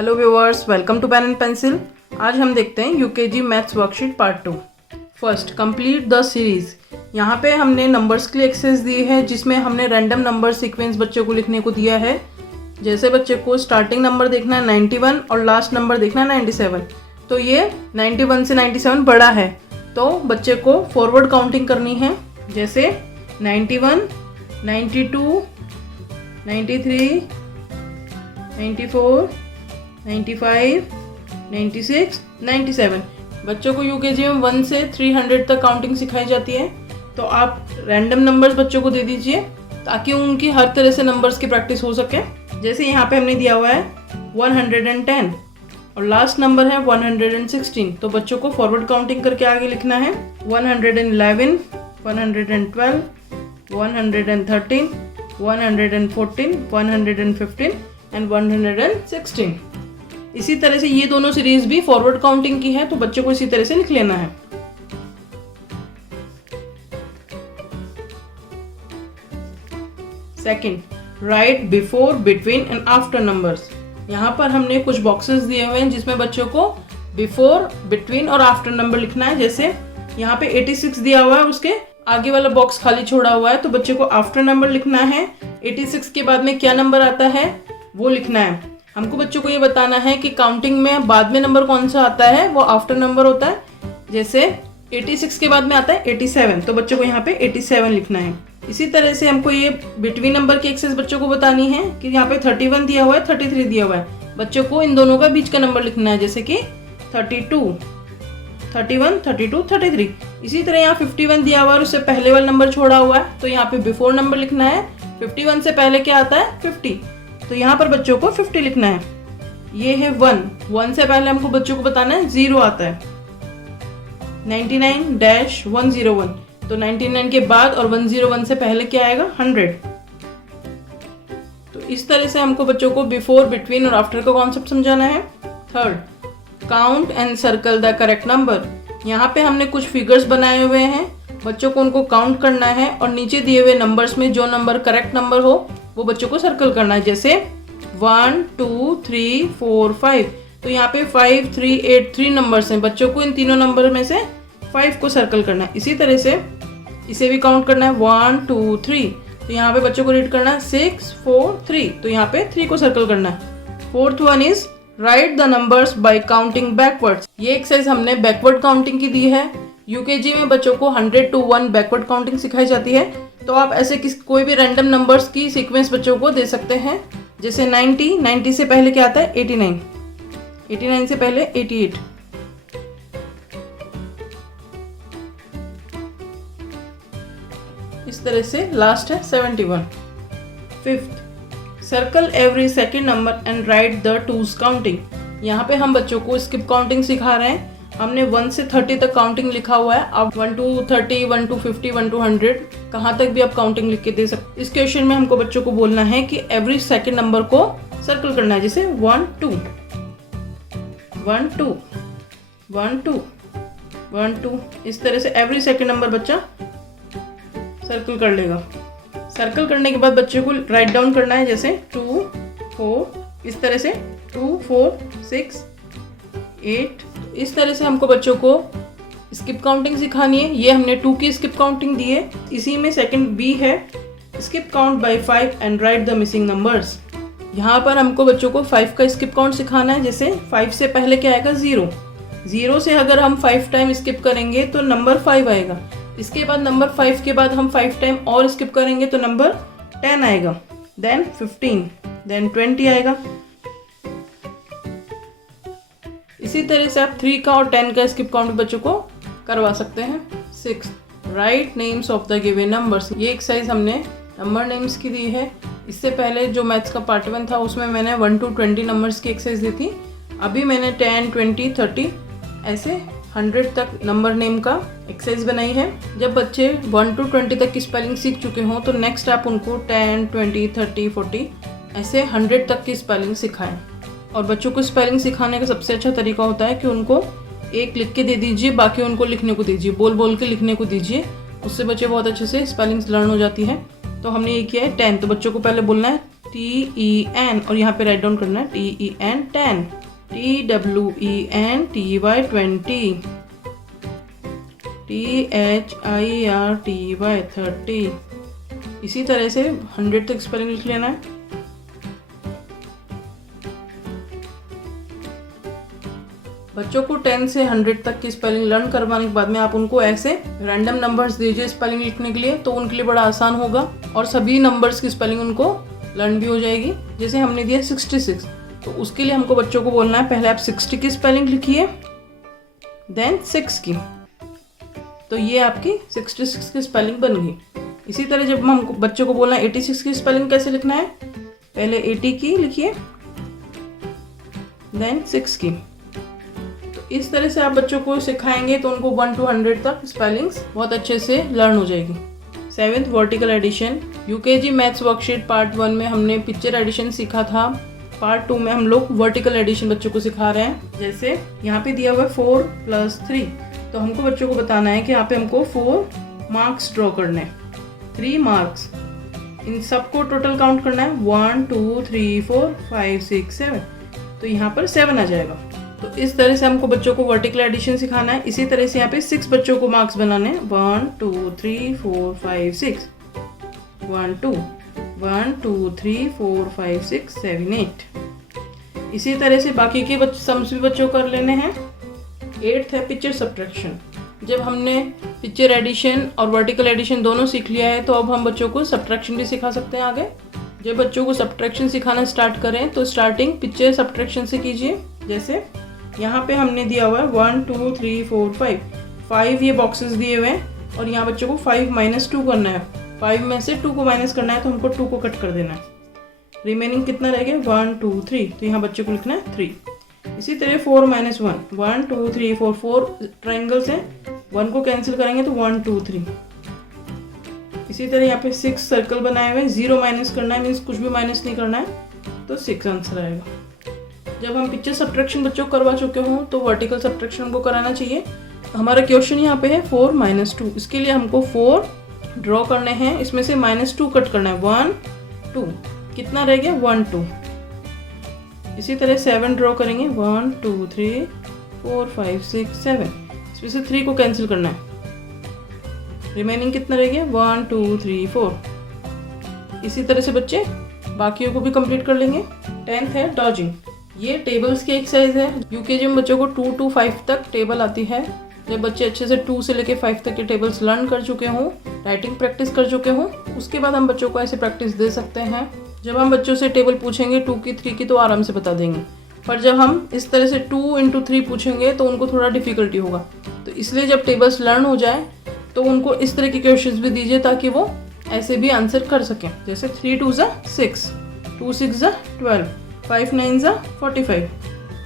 Hello viewers, welcome to pen and pencil. आज हम देखते हैं UKG maths worksheet part 2। First, complete the series. यहाँ पे हमने नंबर्स के लिए एक्सरसाइज दी है जिसमें हमने रैंडम नंबर सीक्वेंस बच्चों को लिखने को दिया है। जैसे बच्चे को स्टार्टिंग नंबर देखना है 91 और लास्ट नंबर देखना है 97। तो ये 91 से 97 बड़ा है तो बच्चे को फॉरवर्ड काउंटिंग करनी है। जैसे 91, 92, 93, 94, 95, 96, 97। बच्चों को यूकेजी में 1 से 300 तक काउंटिंग सिखाई जाती है। तो आप रैंडम नंबर्स बच्चों को दे दीजिए ताकि उनकी हर तरह से नंबर्स की प्रैक्टिस हो सके। जैसे यहाँ पे हमने दिया हुआ है 110 और लास्ट नंबर है 116। तो बच्चों को फॉरवर्ड काउंटिंग करके आगे लिखना है 111, 112, 113, 114, 115 एंड 116। इसी तरह से ये दोनों सीरीज भी फॉरवर्ड काउंटिंग की है तो बच्चों को इसी तरह से लिख लेना है। Second, right before, between and after numbers. यहाँ पर हमने कुछ बॉक्सेस दिए हुए हैं जिसमें बच्चों को बिफोर, बिटवीन और आफ्टर नंबर लिखना है। जैसे यहाँ पे 86 दिया हुआ है, उसके आगे वाला बॉक्स खाली छोड़ा हुआ है तो बच्चे को आफ्टर नंबर लिखना है। 86 के बाद में क्या नंबर आता है वो लिखना है। हमको बच्चों को ये बताना है कि काउंटिंग में बाद में नंबर कौन सा आता है वो आफ्टर नंबर होता है। जैसे 86 के बाद में आता है 87 तो बच्चों को यहाँ पे 87 लिखना है। इसी तरह से हमको ये बिटवीन नंबर की एक्सेस बच्चों को बतानी है कि यहाँ पे 31 दिया हुआ है, 33 दिया हुआ है। बच्चों को इन दोनों का बीच का नंबर लिखना है। जैसे कि 32, 31, 32, 33। इसी तरह यहाँ 51 दिया हुआ है और उससे पहले वाला नंबर छोड़ा हुआ है तो यहाँ पे बिफोर नंबर लिखना है। 51 से पहले क्या आता है 50 तो यहाँ पर बच्चों को 50 लिखना है। ये है 1 से पहले हमको बच्चों को बताना है 0 आता है। 99-101 तो 99 के बाद और 101 से पहले क्या आएगा 100। तो इस तरह से हमको बच्चों को बिफोर, बिटवीन और आफ्टर का कॉन्सेप्ट समझाना है। Third, count and circle the correct number. यहाँ पे हमने कुछ फिगर्स बनाए हुए हैं, बच्चों को उनको काउंट करना है और नीचे दिए हुए नंबर्स में जो नंबर करेक्ट नंबर हो वो बच्चों को सर्कल करना है। जैसे 1, 2, 3, 4, 5 तो यहाँ पे 5, 3, 8 3 नंबर्स हैं। बच्चों को इन तीनों नंबर में से 5 को सर्कल करना है। इसी तरह से इसे भी काउंट करना है 1, 2, 3 तो यहाँ पे बच्चों को रीड करना है 6, 4, 3 तो यहाँ पे 3 को सर्कल करना है। Fourth one is right the numbers by counting backwards. ये एक्सरसाइज हमने बैकवर्ड काउंटिंग की दी है। यूकेजी में बच्चों को 100 to 1 बैकवर्ड काउंटिंग सिखाई जाती है। तो आप ऐसे कोई भी रैंडम नंबर्स की सीक्वेंस बच्चों को दे सकते हैं। जैसे 90 से पहले क्या आता है 89 से पहले 88। इस तरह से लास्ट है 71। Fifth, circle every second number and write the twos counting. यहाँ पे हम बच्चों को स्किप काउंटिंग सिखा रहे हैं। हमने 1 से 30 तक काउंटिंग लिखा हुआ है। आप 1 to 30, 1 to 50, 1 to 100 कहाँ तक भी आप काउंटिंग लिख के दे सकते। इस क्वेश्चन में हमको बच्चों को बोलना है कि एवरी सेकेंड नंबर को सर्कल करना है। जैसे 1 2 1 2 1 2 1 2 इस तरह से एवरी सेकेंड नंबर बच्चा सर्कल कर लेगा। सर्कल करने के बाद बच्चे को राइट डाउन करना है। जैसे 2, 4 इस तरह से 2, 4, 6, 8। इस तरह से हमको बच्चों को स्किप काउंटिंग सिखानी है। ये हमने 2 की स्किप काउंटिंग दी है। इसी में सेकंड बी है skip count by 5 and write the missing numbers. यहाँ पर हमको बच्चों को 5 का स्किप काउंट सिखाना है। जैसे 5 से पहले क्या आएगा 0 से अगर हम 5 टाइम स्किप करेंगे तो नंबर 5 आएगा। इसके बाद नंबर 5 के बाद हम 5 टाइम और स्किप करेंगे तो नंबर 10 आएगा, देन 15, देन 20 आएगा। इसी तरह से आप 3 का और 10 का स्किप काउंट बच्चों को करवा सकते हैं। 6, right names of the given numbers. ये एक्सरसाइज हमने नंबर नेम्स की दी है। इससे पहले जो मैथ्स का पार्ट 1 था उसमें मैंने 1 to 20 नंबर्स की एक्सरसाइज दी थी। अभी मैंने 10, 20, 30 ऐसे 100 तक नंबर नेम का एक्सरसाइज बनाई है। जब बच्चे 1 to 20 तक की स्पेलिंग सीख चुके हों तो नेक्स्ट आप उनको 10, 20, 30, 40 ऐसे 100 तक की स्पेलिंग सिखाएं। और बच्चों को स्पेलिंग सिखाने का सबसे अच्छा तरीका होता है कि उनको एक लिख के दे दीजिए, बाकी उनको लिखने को दीजिए, बोल बोल के लिखने को दीजिए। उससे बच्चे बहुत अच्छे से स्पेलिंग्स लर्न हो जाती है। तो हमने ये किया है 10 तो बच्चों को पहले बोलना है TEN और यहाँ पे राइट डाउन करना है TEN 10, TWENTY 20, THIRTY 30। इसी तरह से 100 तक स्पेलिंग लिख लेना है। बच्चों को 10 से 100 तक की स्पेलिंग लर्न करवाने के बाद में आप उनको ऐसे रैंडम नंबर्स दीजिए स्पेलिंग लिखने के लिए, तो उनके लिए बड़ा आसान होगा और सभी नंबर्स की स्पेलिंग उनको लर्न भी हो जाएगी। जैसे हमने दिया 66, तो उसके लिए हमको बच्चों को बोलना है पहले आप 60 की स्पेलिंग लिखिए, देन 6 की, तो ये आपकी 66 की स्पेलिंग बन गई। इसी तरह जब हमको बच्चों को बोलना है 86 की स्पेलिंग कैसे लिखना है, पहले 80 की लिखिए, देन 6 की। इस तरह से आप बच्चों को सिखाएंगे तो उनको 1 to 100 तक स्पेलिंग्स बहुत अच्छे से लर्न हो जाएगी। 7th vertical addition. UKG maths worksheet part 1 में हमने पिक्चर एडिशन सीखा था। पार्ट 2 में हम लोग वर्टिकल एडिशन बच्चों को सिखा रहे हैं। जैसे यहाँ पे दिया हुआ है 4 + 3, तो हमको बच्चों को बताना है कि यहाँ पे हमको 4 मार्क्स ड्रॉ करने हैं, 3 मार्क्स। इन सबको टोटल काउंट करना है 1 2 3 4 5 6 7, तो यहाँ पर 7 आ जाएगा। तो इस तरह से हमको बच्चों को वर्टिकल एडिशन सिखाना है। इसी तरह से यहाँ पे 6 बच्चों को मार्क्स बनाने हैं, 1 2 3 4 5 6, 1 2 1 2 3 4 5 6 7 8। इसी तरह से बाकी के सम्स भी बच्चों कर लेने हैं। 8th है पिक्चर सब्ट्रैक्शन। जब हमने पिक्चर एडिशन और वर्टिकल एडिशन दोनों सीख लिया है, तो अब हम बच्चों को सब्ट्रैक्शन भी सिखा सकते हैं आगे। जब बच्चों को सब्ट्रैक्शन सिखाना स्टार्ट करें तो स्टार्टिंग पिक्चर सब्ट्रैक्शन से कीजिए। जैसे यहाँ पे हमने दिया हुआ है 1 2 3 4 5 ये बॉक्सेस दिए हुए हैं और यहाँ बच्चों को 5 - 2 करना है। 5 में से 2 को माइनस करना है, तो हमको 2 को कट कर देना है। रिमेनिंग कितना रह गया 1 2 3, तो यहाँ बच्चे को लिखना है 3। इसी तरह 4 - 1, 1 2 3 4 4 ट्राइंगल्स हैं, 1 को कैंसिल करेंगे तो 1 2 3। इसी तरह यहाँ पे 6 सर्कल बनाए हुए हैं, 0 माइनस करना है, मीन्स कुछ भी माइनस नहीं करना है, तो 6 आंसर आएगा। जब हम पिक्चर सब्ट्रैक्शन बच्चों को करवा चुके हों तो वर्टिकल सब्ट्रैक्शन को कराना चाहिए। हमारा क्वेश्चन यहाँ पे है 4 - 2, इसके लिए हमको 4 ड्रॉ करने हैं, इसमें से -2 कट करना है, 1 2, कितना रह गया 1 2। इसी तरह 7 ड्रॉ करेंगे, 1 2 3 4 5 6 7, इसमें से 3 को कैंसिल करना है, रिमेनिंग कितना रह गया 1 2 3 4। इसी तरह से बच्चे बाकियों को भी कंप्लीट कर लेंगे। 10th है डॉजिंग। ये टेबल्स की एक्सरसाइज है। यूकेजी में बच्चों को 2 to 5 तक टेबल आती है। जब बच्चे अच्छे से 2 से लेके 5 तक के टेबल्स लर्न कर चुके हों, राइटिंग प्रैक्टिस कर चुके हों, उसके बाद हम बच्चों को ऐसे प्रैक्टिस दे सकते हैं। जब हम बच्चों से टेबल पूछेंगे 2 की 3 की तो आराम से बता देंगे, पर जब हम इस तरह से 2 × 3 पूछेंगे तो उनको थोड़ा डिफिकल्टी होगा। तो इसलिए जब टेबल्स लर्न हो जाए तो उनको इस तरह के क्वेश्चंस भी दीजिए ताकि वो ऐसे भी आंसर कर सकें। जैसे 3 2 6, 2 6 12, 5 9 45।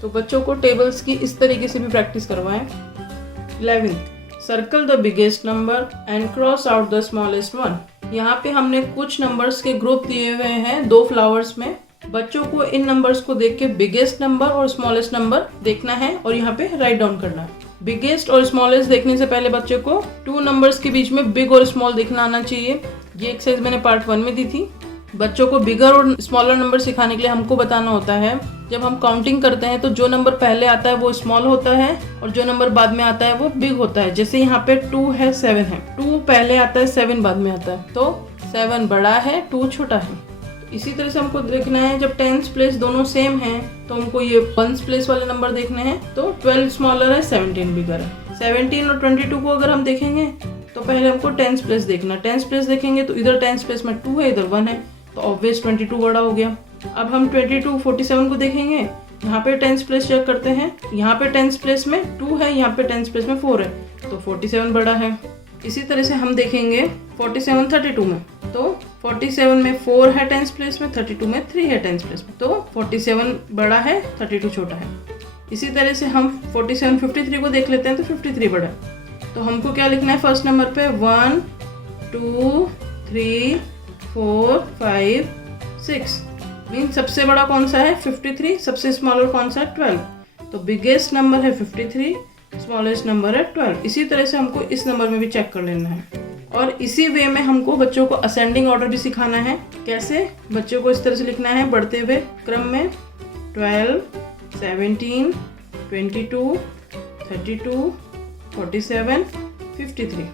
तो बच्चों को टेबल्स की इस तरीके से भी प्रैक्टिस करवाएं। 11, circle the biggest number and cross out the smallest one. यहाँ पे हमने कुछ नंबर्स के ग्रुप दिए हुए हैं 2 फ्लावर्स में। बच्चों को इन नंबर्स को देख के बिगेस्ट नंबर और स्मॉलेस्ट नंबर देखना है और यहाँ पे राइट डाउन करना है। बिगेस्ट और स्मॉलेस्ट देखने से पहले बच्चे को 2 नंबर्स के बीच में बिग और स्मॉल देखना आना चाहिए। ये एक्सरसाइज मैंने पार्ट 1 में दी थी। बच्चों को बिगर और स्मॉलर नंबर सिखाने के लिए हमको बताना होता है, जब हम काउंटिंग करते हैं तो जो नंबर पहले आता है वो स्मॉल होता है और जो नंबर बाद में आता है वो बिग होता है। जैसे यहाँ पे 2 है, 7 है, 2 पहले आता है, 7 बाद में आता है, तो 7 बड़ा है, 2 छोटा है। इसी तरह से हमको देखना है जब 10th प्लेस दोनों सेम हैं तो हमको ये 1st प्लेस वाले नंबर देखने हैं। तो 12 स्मॉलर है, 17 बिगर है। 17 और 22 को अगर हम देखेंगे तो पहले हमको 10th प्लेस देखना। 10th प्लेस देखेंगे तो इधर 10th प्लेस में 2 है, इधर 1 है, तो ऑब्वियस 22 बड़ा हो गया। अब हम 22 47 को देखेंगे, यहाँ पे 10th प्लेस चेक करते हैं। यहाँ पे 10th प्लेस में 2 है, यहाँ पे 10th प्लेस में 4 है, तो 47 बड़ा है। इसी तरह से हम देखेंगे 47 32 में, तो 47 में 4 है 10th प्लेस में, 32 में 3 है 10th प्लेस में, तो 47 बड़ा है, 32 छोटा है। इसी तरह से हम 47 53 को देख लेते हैं तो 53 बड़ा है। तो हमको क्या लिखना है फर्स्ट नंबर पे 1 2 3 4 5 6, मीन सबसे बड़ा कौन सा है 53, सबसे स्मॉलर कौन सा है 12। तो बिगेस्ट नंबर है 53, स्मॉलेस्ट नंबर है 12। इसी तरह से हमको इस नंबर में भी चेक कर लेना है। और इसी वे में हमको बच्चों को असेंडिंग ऑर्डर भी सिखाना है। कैसे? बच्चों को इस तरह से लिखना है बढ़ते हुए क्रम में 12, 17, 22, 32, 47, 53।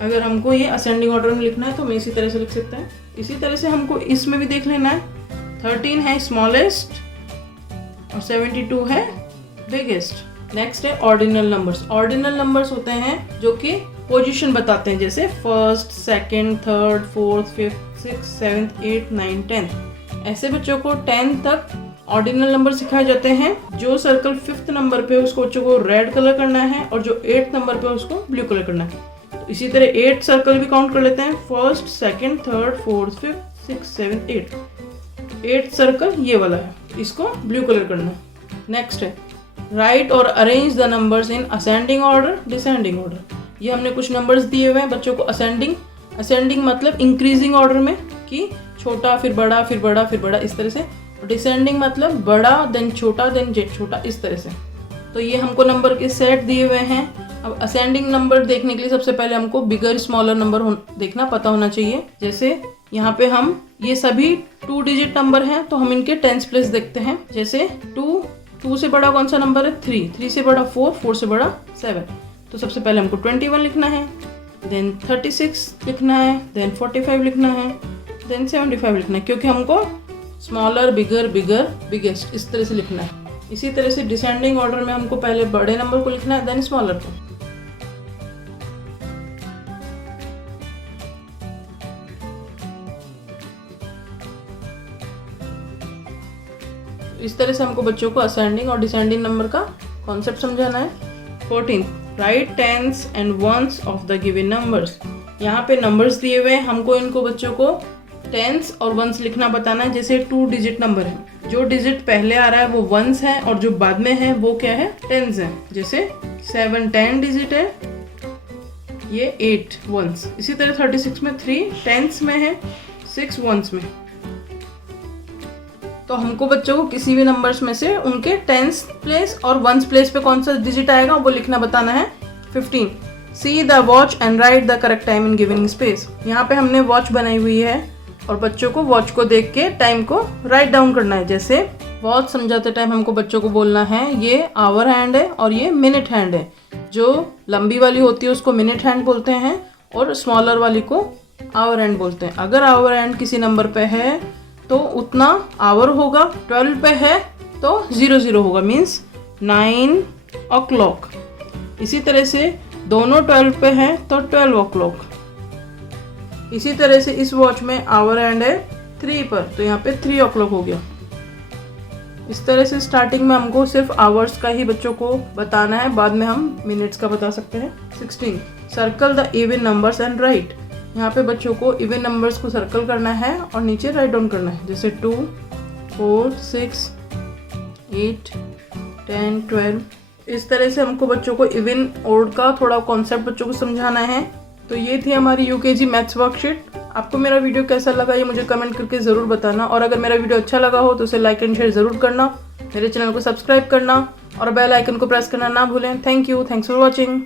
अगर हमको ये असेंडिंग ऑर्डर में लिखना है तो मैं इसी तरह से लिख सकता है। इसी तरह से हमको इसमें भी देख लेना है। 13 है स्मॉलेस्ट और 72 है बिगेस्ट। नेक्स्ट है ऑर्डिनल नंबर्स। ऑर्डिनल नंबर्स होते हैं जो कि पोजीशन बताते हैं, जैसे first, second, third, fourth, fifth, six, seventh, eight, 9, 10। ऐसे बच्चों को 10 तक ऑर्डिनल नंबर सिखाए जाते हैं। जो सर्कल 5th नंबर पे उसको बच्चों को रेड कलर करना है और जो 8th नंबर पे उसको ब्लू कलर करना है। तो इसी तरह 8 सर्कल भी काउंट कर लेते हैं। First, second, third, fourth, fifth, six, seven, 8 circle ये वाला है, इसको ब्लू कलर करना है। नेक्स्ट है राइट और arrange the numbers in ascending order, descending order. ये हमने कुछ नंबर्स दिए हुए हैं बच्चों को असेंडिंग मतलब इंक्रीजिंग ऑर्डर में, कि छोटा फिर बड़ा फिर बड़ा फिर बड़ा इस तरह से। डिसेंडिंग मतलब बड़ा देन छोटा देन छोटा इस तरह से। तो ये हमको नंबर के सेट दिए हुए हैं। अब असेंडिंग नंबर देखने के लिए सबसे पहले हमको बिगर स्मॉलर नंबर देखना पता होना चाहिए। जैसे यहाँ पे हम ये सभी 2 डिजिट नंबर हैं तो हम इनके 10th प्लेस देखते हैं। जैसे 2 से बड़ा कौन सा नंबर है? 3 से बड़ा 4 से बड़ा 7। तो सबसे पहले हमको 21 लिखना है, देन 36 लिखना है, देन 45 लिखना है, देन 75 लिखना है, क्योंकि हमको स्मॉलर बिगर बिगर बिगेस्ट इस तरह से लिखना है। इसी तरह से डिसेंडिंग ऑर्डर में हमको पहले बड़े नंबर को लिखना है, देन स्मॉलर को। इस तरह से हमको बच्चों को असेंडिंग और डिसेंडिंग नंबर का कॉन्सेप्ट समझाना है। 14 write tens and ones of the given numbers. यहाँ पे नंबर्स दिए हुए हैं, हमको इनको बच्चों को टेंस और वंस लिखना बताना है। जैसे 2 डिजिट नंबर है, जो डिजिट पहले आ रहा है वो वंस है और जो बाद में है वो क्या है? टेंस है। जैसे 7 10 डिजिट है, ये 8 वंस। इसी तरह 36 में 3 टेंस में है, 6 वंस में। तो हमको बच्चों को किसी भी नंबर्स में से उनके 10th प्लेस और 1st प्लेस पे कौन सा डिजिट आएगा वो लिखना बताना है। 15 see the watch and write the correct time in given space. यहाँ पे हमने वॉच बनाई हुई है और बच्चों को वॉच को देख के टाइम को राइट डाउन करना है। जैसे वॉच समझाते टाइम हमको बच्चों को बोलना है ये आवर हैंड है और ये मिनट हैंड है। जो लंबी वाली होती है उसको मिनट हैंड बोलते हैं और स्मॉलर वाली को आवर हैंड बोलते हैं। अगर आवर हैंड किसी नंबर पे है तो उतना आवर होगा, 12 पे है तो 00 होगा, मीन्स 9 o'clock। इसी तरह से दोनों 12 पे हैं तो 12 o'clock। इसी तरह से इस वॉच में आवर हैंड है 3 पर, तो यहाँ पे 3 o'clock हो गया। इस तरह से स्टार्टिंग में हमको सिर्फ आवर्स का ही बच्चों को बताना है, बाद में हम मिनट्स का बता सकते हैं। 16 circle the even numbers and right. यहाँ पे बच्चों को इवन नंबर्स को सर्कल करना है और नीचे राइट डाउन करना है। जैसे 2 4 6 8 10 12। इस तरह से हमको बच्चों को इवन ओड का थोड़ा कॉन्सेप्ट बच्चों को समझाना है। तो ये थी हमारी यूकेजी मैथ्स वर्कशीट। आपको मेरा वीडियो कैसा लगा ये मुझे कमेंट करके ज़रूर बताना, और अगर मेरा वीडियो अच्छा लगा हो तो उसे लाइक एंड शेयर ज़रूर करना, मेरे चैनल को सब्सक्राइब करना और बेल आइकन को प्रेस करना ना भूलें। Thank you, thanks for watching.